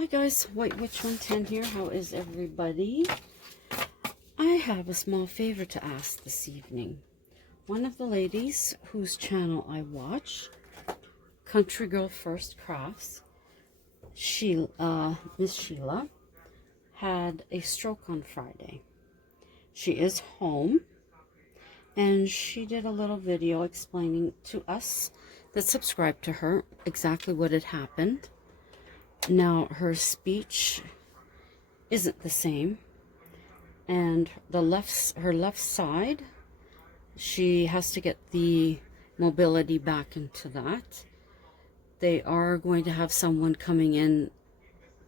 Hi guys, White Witch 110 here. How is everybody? I have a small favor to ask this evening. One of the ladies whose channel I watch, Country Girl First Crafts, Miss Sheila, had a stroke on Friday. She is home, and she did a little video explaining to us that subscribe to her exactly what had happened. Now, her speech isn't the same, and her left side, she has to get the mobility back into that. They are going to have someone coming in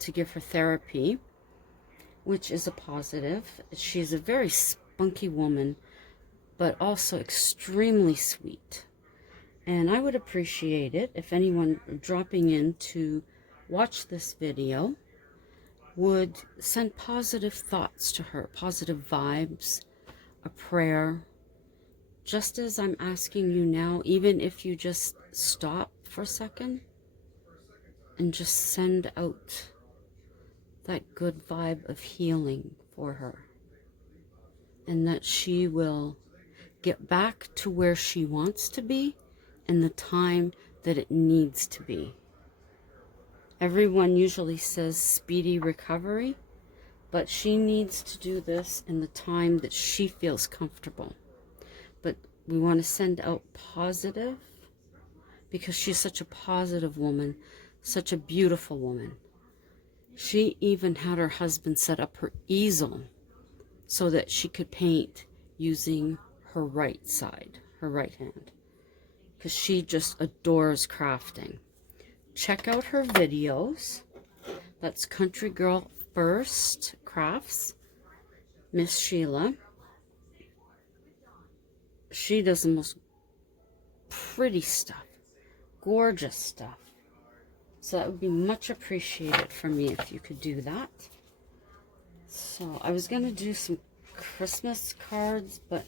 to give her therapy, which is a positive. She's a very spunky woman, but also extremely sweet. And I would appreciate it if anyone dropping in to watch this video would send positive thoughts to her, positive vibes, a prayer, just as I'm asking you now, even if you just stop for a second and just send out that good vibe of healing for her, and that she will get back to where she wants to be in the time that it needs to be. Everyone usually says speedy recovery, but she needs to do this in the time that she feels comfortable. But we want to send out positive, because she's such a positive woman, such a beautiful woman. She even had her husband set up her easel so that she could paint using her right side, her right hand, because she just adores crafting. Check out her videos. That's Country Girl First Crafts, Miss Sheila. She does the most pretty stuff, gorgeous stuff. So that would be much appreciated for me if you could do that. So I was going to do some Christmas cards, but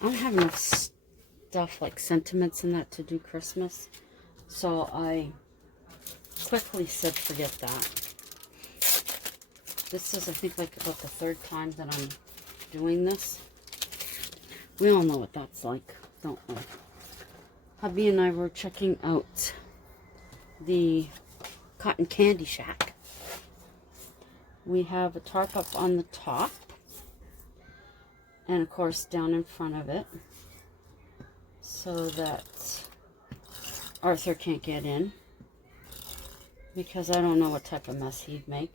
I don't have enough stuff like sentiments and that to do Christmas. So I quickly said forget that. This is, I think, like about the third time that I'm doing this. We all know what that's like, don't we? Hubby and I were checking out the Cotton Candy Shack. We have a tarp up on the top, and of course down in front of it, so that Arthur can't get in, because I don't know what type of mess he'd make.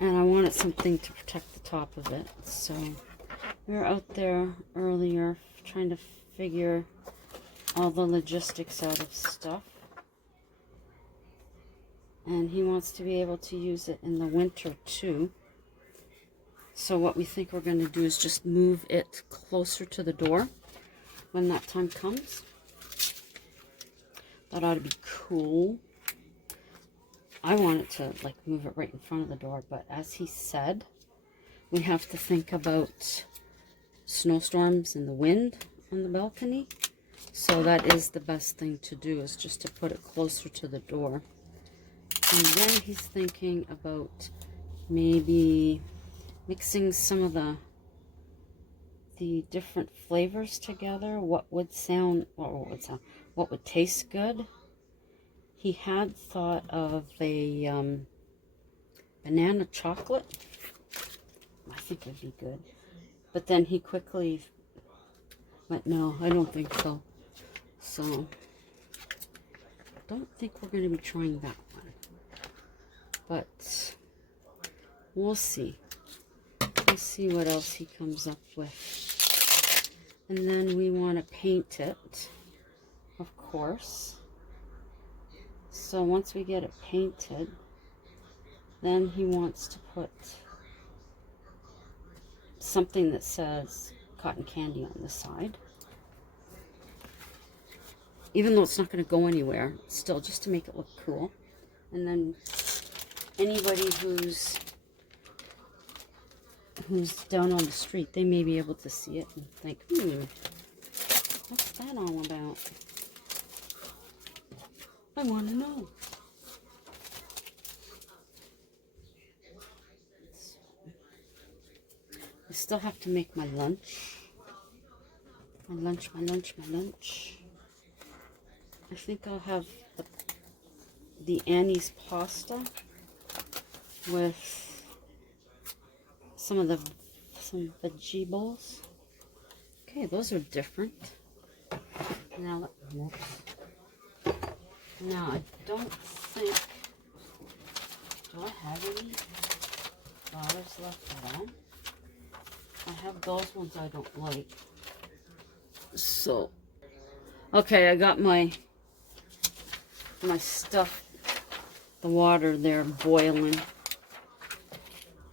And I wanted something to protect the top of it. So we were out there earlier trying to figure all the logistics out of stuff. And he wants to be able to use it in the winter too. So what we think we're going to do is just move it closer to the door when that time comes. That ought to be cool. I wanted to like move it right in front of the door, but as he said, we have to think about snowstorms and the wind on the balcony. So that is the best thing to do, is just to put it closer to the door. And then he's thinking about maybe mixing some of the different flavors together. What would taste good? He had thought of a banana chocolate. I think it'd be good. But then he quickly went, no, I don't think so. So, I don't think we're going to be trying that one. But we'll see. We'll see what else he comes up with. And then we want to paint it, of course. So once we get it painted, then he wants to put something that says cotton candy on the side. Even though it's not going to go anywhere, still just to make it look cool. And then anybody who's down on the street, they may be able to see it and think, what's that all about? I want to know. still have to make my lunch. My lunch. I think I'll have the Annie's pasta with some vegetables. Okay, those are different. Now, I don't think, do I have any flowers left at all? I have those ones I don't like. So, okay, I got my stuff, the water there boiling,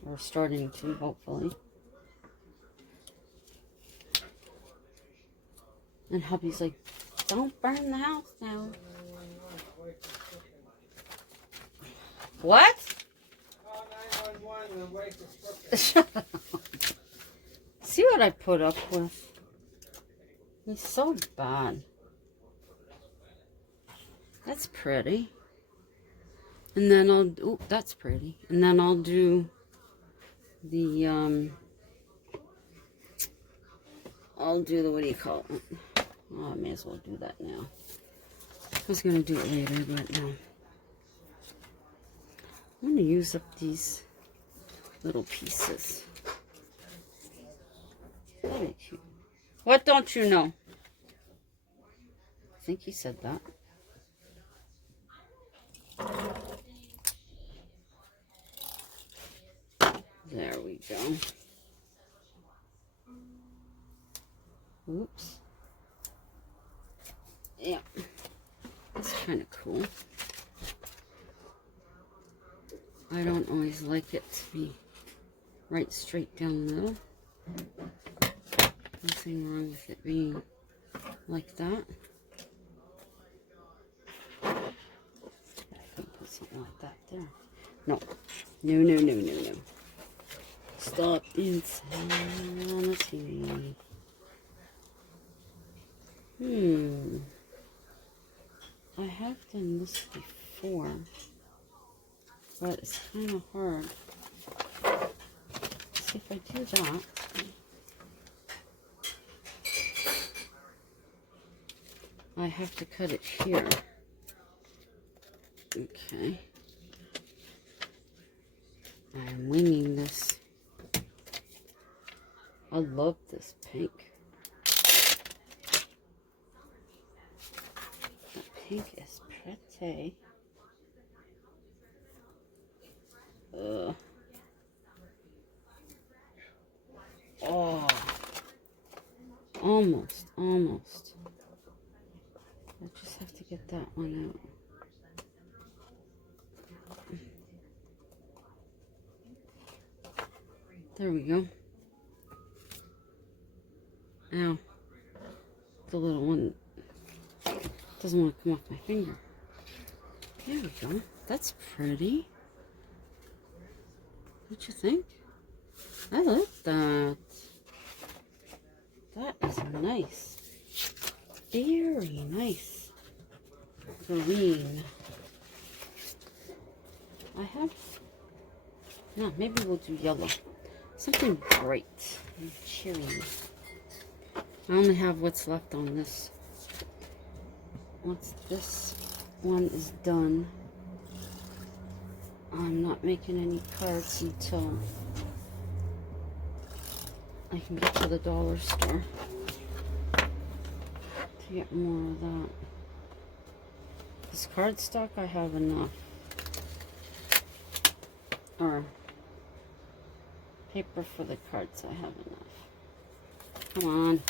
or starting to, hopefully. And hubby's like, don't burn the house down. What? Shut up. See what I put up with? He's so bad. That's pretty. And then oh, that's pretty. And then I'll do the, what do you call it? Oh, I may as well do that now. I was going to do it later, but no. I'm going to use up these little pieces. Very cute. What don't you know? I think he said that. There we go. Oops. Yeah. That's kind of cool. I don't always like it to be right straight down the middle. Nothing wrong with it being like that. I can put something like that there. No. No. Stop insanity. I have done this before, but it's kind of hard. See if I do that. I have to cut it here. Okay. I'm winging this. I love this pink. The pink is pretty. Oh. Almost. I just have to get that one out. There we go. Ow. The little one doesn't want to come off my finger. There we go. That's pretty. What you think? I like that. That is nice. Very nice. Green. I have... No, maybe we'll do yellow. Something bright and cheery. I only have what's left on this. Once this one is done, I'm not making any cards until I can get to the dollar store to get more of that. This cardstock, I have enough. Or paper for the cards, I have enough. Come on.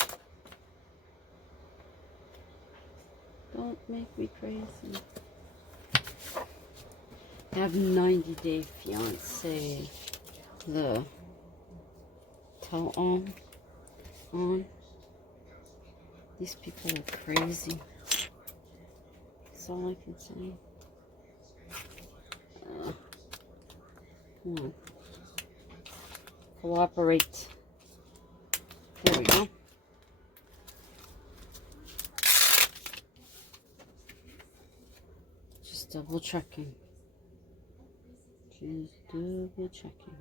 Don't make me crazy. I have 90 Day Fiance, the tell-all on. These people are crazy. That's all I can say. Come on. Cooperate. There we go. Just double checking. Just double checking.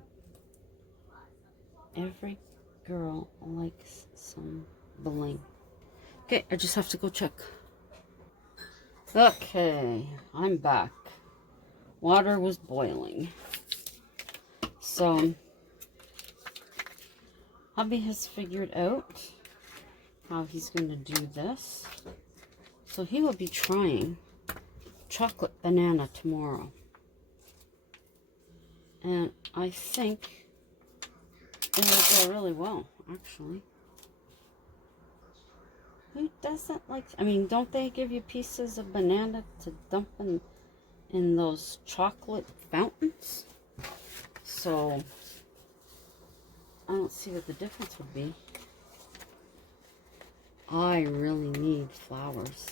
Every girl likes some bling. Okay, I just have to go check. Okay, I'm back. Water was boiling. So, hubby has figured out how he's going to do this. So he will be trying chocolate banana tomorrow. And I think it will go really well, actually. Who doesn't like, I mean, don't they give you pieces of banana to dump in those chocolate fountains? So, I don't see what the difference would be. I really need flowers.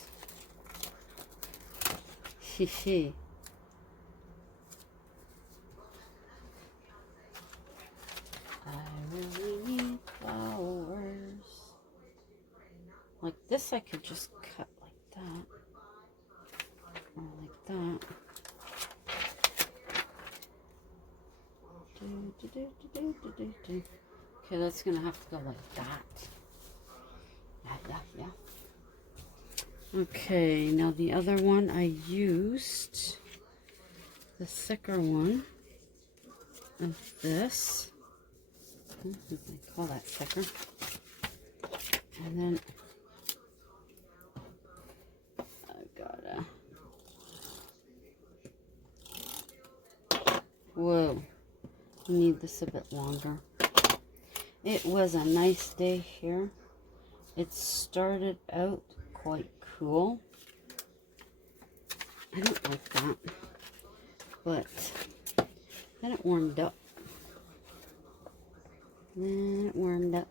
Hihi. I really need flowers. Like this I could just cut like that. Or like that. Okay, that's gonna have to go like that. Yeah. Okay, now the other one I used the thicker one of this. I call that thicker. And then I gotta. Whoa, I need this a bit longer. It was a nice day here. It started out quite cool. I don't like that. But then it warmed up.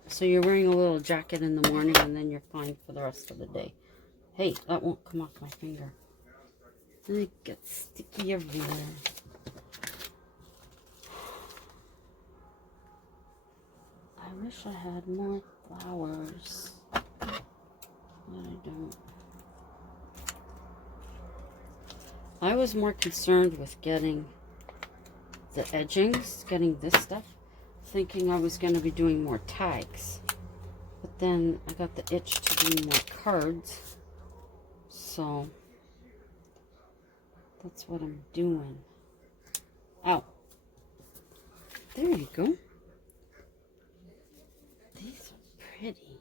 So you're wearing a little jacket in the morning and then you're fine for the rest of the day. Hey, that won't come off my finger. And it gets sticky everywhere. I wish I had more flowers. But I don't. I was more concerned with getting the edgings, getting this stuff, thinking I was going to be doing more tags. But then I got the itch to do more cards. So that's what I'm doing. Ow. There you go. These are pretty.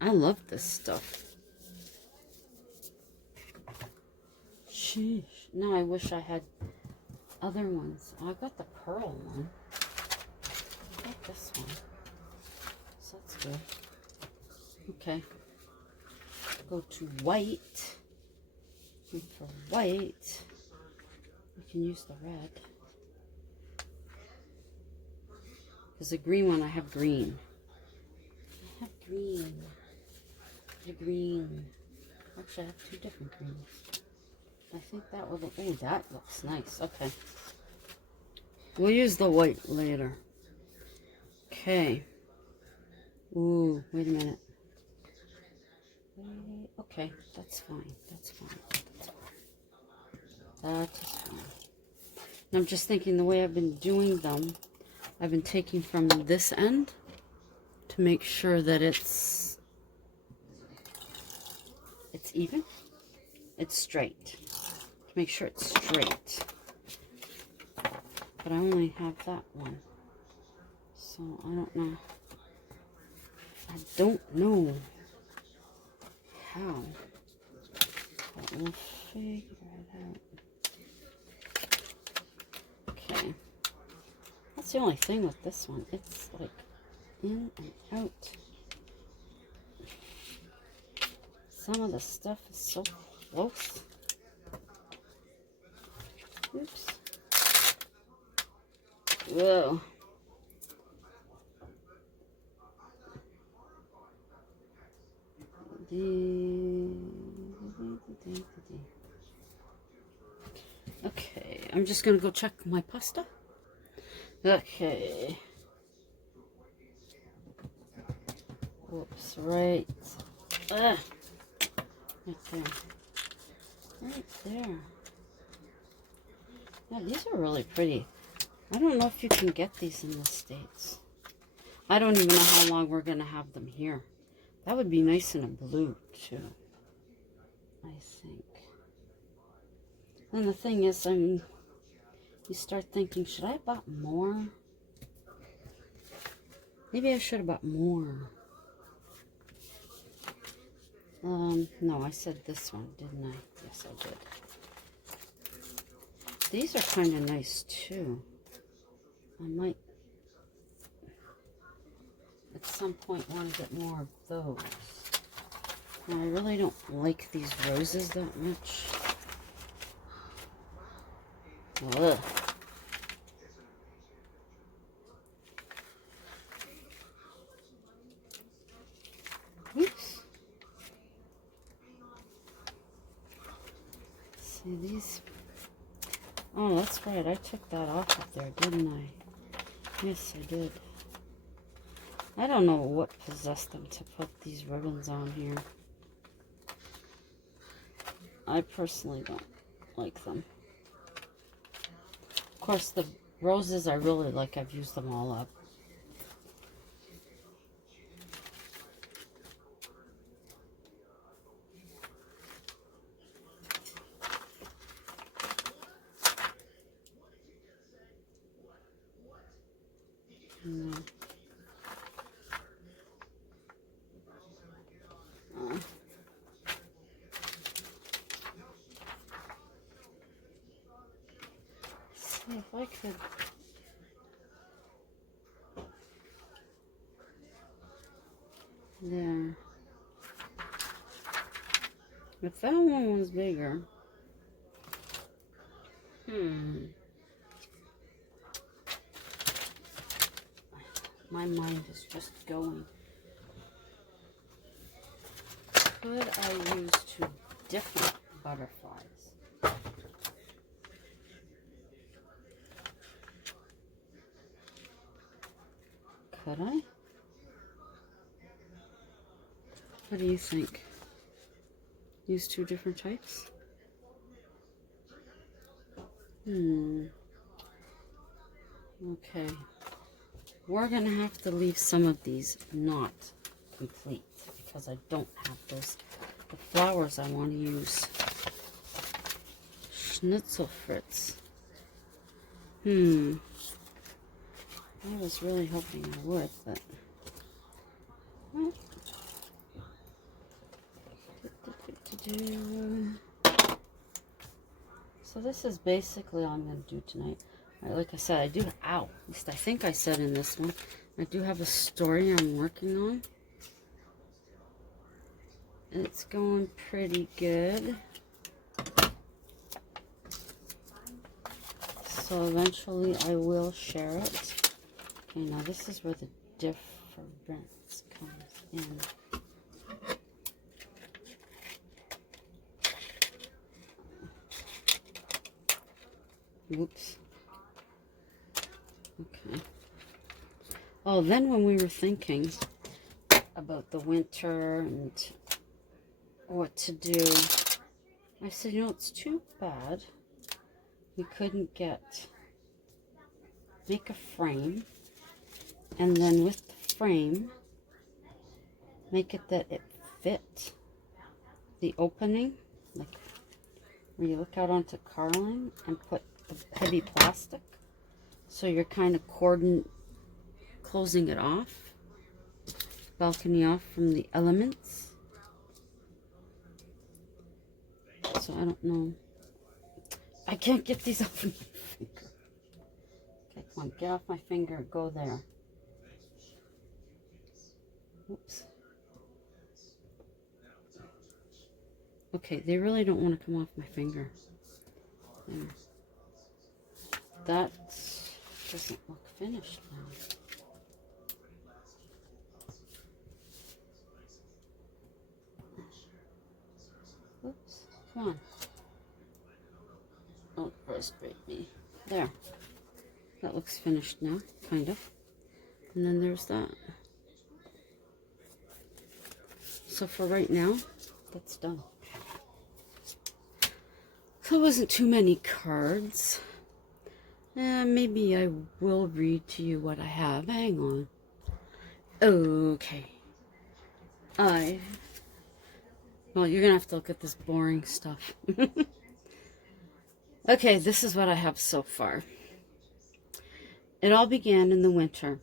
I love this stuff. Sheesh. Now I wish I had other ones. I got the pearl one. I got this one. So that's good. Okay. Go to white. And for white, we can use the red. Because the green one, I have green. I have green. The green. Actually, I have two different greens. I think that will look, oh, that looks nice. Okay. We'll use the white later. Okay. Ooh, wait a minute. Okay, that's fine. That's fine. That's fine. That is fine. And I'm just thinking the way I've been doing them, I've been taking from this end to make sure that it's even. It's straight. To make sure it's straight. But I only have that one. So I don't know. I don't know how. But we'll figure it out. Okay. That's the only thing with this one. It's like in and out. Some of the stuff is so close. Oops. Whoa. Okay, I'm just gonna go check my pasta. Okay. Whoops, right. Right there. Right there. Yeah, these are really pretty. I don't know if you can get these in the States. I don't even know how long we're going to have them here. That would be nice in a blue, too, I think. And the thing is, you start thinking, should I have bought more? Maybe I should have bought more. No, I said this one, didn't I? Yes, I did. These are kind of nice, too. I might, at some point, want to get more of those. Now, I really don't like these roses that much. Ugh. Oops. See these? Oh, that's right. I took that off up there, didn't I? Yes, I did. I don't know what possessed them to put these ribbons on here. I personally don't like them. Of course, the roses I really like. I've used them all up. See if I could. There. If that one was bigger. My mind is just going. Could I use two different butterflies? Could I? What do you think? Use two different types? Okay. We're going to have to leave some of these not complete because I don't have the flowers I want to use. Schnitzel Fritz. I was really hoping I would, but... So this is basically all I'm going to do tonight. Like I said, I do, at least I think I said in this one, I do have a story I'm working on. And it's going pretty good. So eventually I will share it. Okay, now this is where the difference comes in. Whoops. Okay. Oh, then when we were thinking about the winter and what to do, I said, you know, it's too bad we couldn't make a frame, and then with the frame, make it that it fit the opening, like where you look out onto Carling, and put the heavy plastic, so you're kind of closing it off, balcony off from the elements. So I don't know. I can't get these off of my finger. Okay, come on, get off my finger. Go there. Oops. Okay, they really don't want to come off my finger. There. That doesn't look finished now. Oops. Come on. Don't frustrate me. There. That looks finished now, kind of. And then there's that. So for right now, that's done. So it wasn't too many cards. Maybe I will read to you what I have. Hang on. Okay. Well, you're gonna have to look at this boring stuff. Okay, this is what I have so far. It all began in the winter.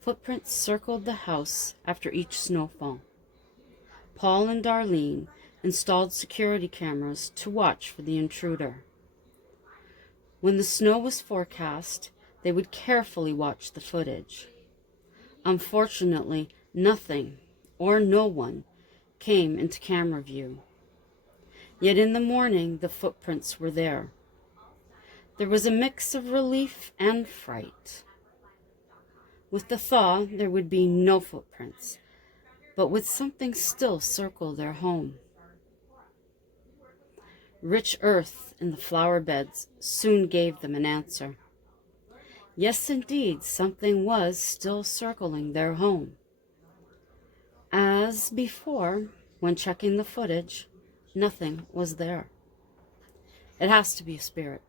Footprints circled the house after each snowfall. Paul and Darlene installed security cameras to watch for the intruder. When the snow was forecast, they would carefully watch the footage. Unfortunately, nothing or no one came into camera view. Yet in the morning, the footprints were there. There was a mix of relief and fright. With the thaw, there would be no footprints, but would something still circle their home? Rich earth in the flower beds soon gave them an answer. Yes, indeed, something was still circling their home. As before, when checking the footage, nothing was there. It has to be a spirit,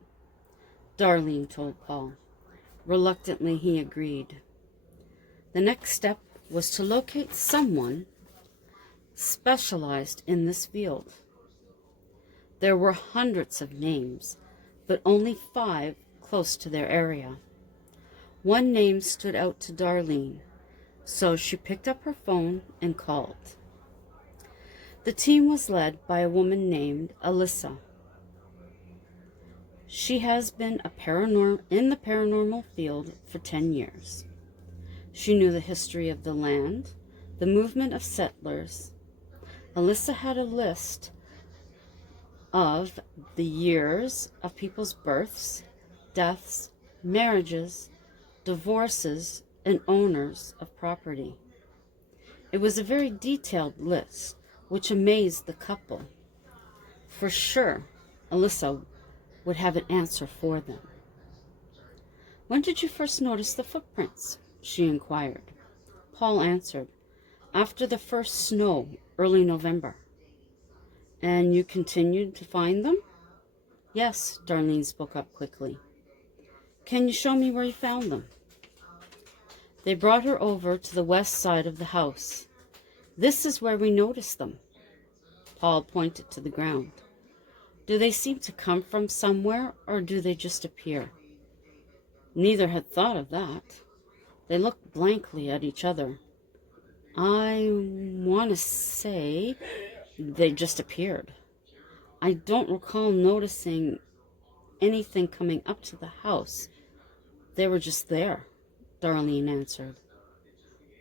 Darlene told Paul. Reluctantly, he agreed. The next step was to locate someone specialized in this field. There were hundreds of names, but only 5 close to their area. One name stood out to Darlene, so she picked up her phone and called. The team was led by a woman named Alyssa. She has been in the paranormal field for 10 years. She knew the history of the land, the movement of settlers. Alyssa had a list of the years of people's births, deaths, marriages, divorces, and owners of property. It was a very detailed list, which amazed the couple. For sure, Alyssa would have an answer for them. When did you first notice the footprints? She inquired. Paul answered, after the first snow, early November. And you continued to find them? Yes, Darlene spoke up quickly. Can you show me where you found them? They brought her over to the west side of the house. This is where we noticed them. Paul pointed to the ground. Do they seem to come from somewhere, or do they just appear? Neither had thought of that. They looked blankly at each other. I want to say they just appeared. I don't recall noticing anything coming up to the house. They were just there, Darlene answered.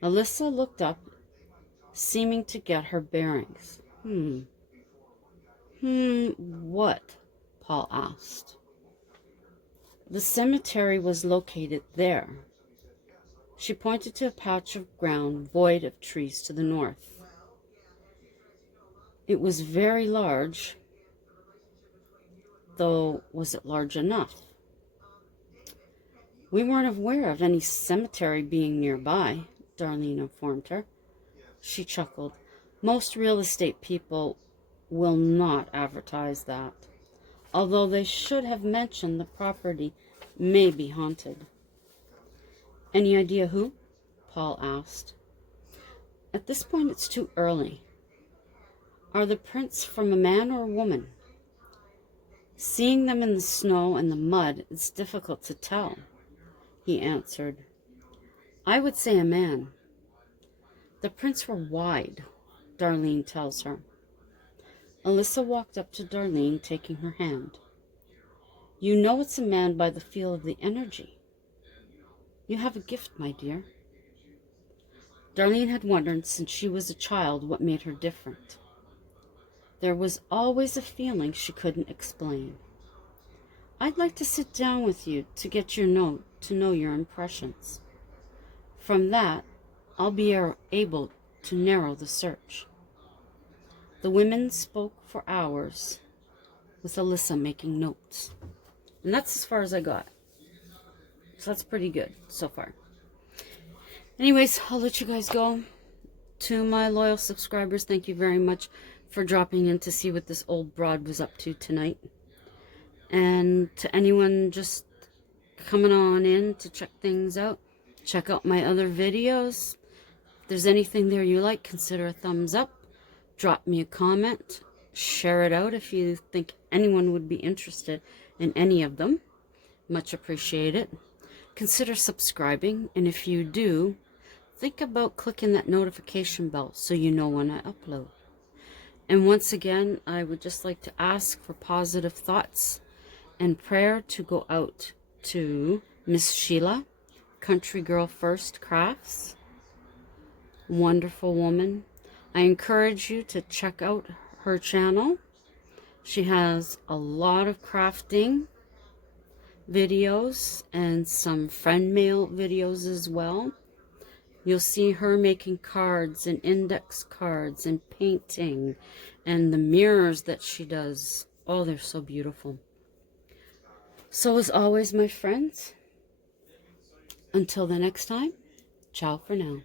Alyssa looked up, seeming to get her bearings. What? Paul asked. The cemetery was located there. She pointed to a patch of ground void of trees to the north. It was very large, though was it large enough? We weren't aware of any cemetery being nearby, Darlene informed her. She chuckled. Most real estate people will not advertise that, although they should have mentioned the property may be haunted. Any idea who? Paul asked. At this point, it's too early. Are the prints from a man or a woman? Seeing them in the snow and the mud, it's difficult to tell, he answered. I would say a man. The prints were wide, Darlene tells her. Alyssa walked up to Darlene, taking her hand. You know it's a man by the feel of the energy. You have a gift, my dear. Darlene had wondered since she was a child what made her different. There was always a feeling she couldn't explain. I'd like to sit down with you to get your note, to know your impressions. From that, I'll be able to narrow the search. The women spoke for hours, with Alyssa making notes. And that's as far as I got. So that's pretty good so far. Anyways, I'll let you guys go. To my loyal subscribers, thank you very much for dropping in to see what this old broad was up to tonight. And to anyone just coming on in to check things out, check out my other videos. there's anything there you like, consider a thumbs up. Drop me a comment. Share it out if you think anyone would be interested in any of them. Much appreciated. Consider subscribing, and if you do, think about clicking that notification bell so you know when I upload. And once again, I would just like to ask for positive thoughts and prayer to go out to Miss Sheila, Country Girl First Crafts. Wonderful woman. I encourage you to check out her channel. She has a lot of crafting videos and some friend mail videos as well. You'll see her making cards and index cards and painting and the mirrors that she does. Oh, they're so beautiful. So as always, my friends, until the next time, ciao for now.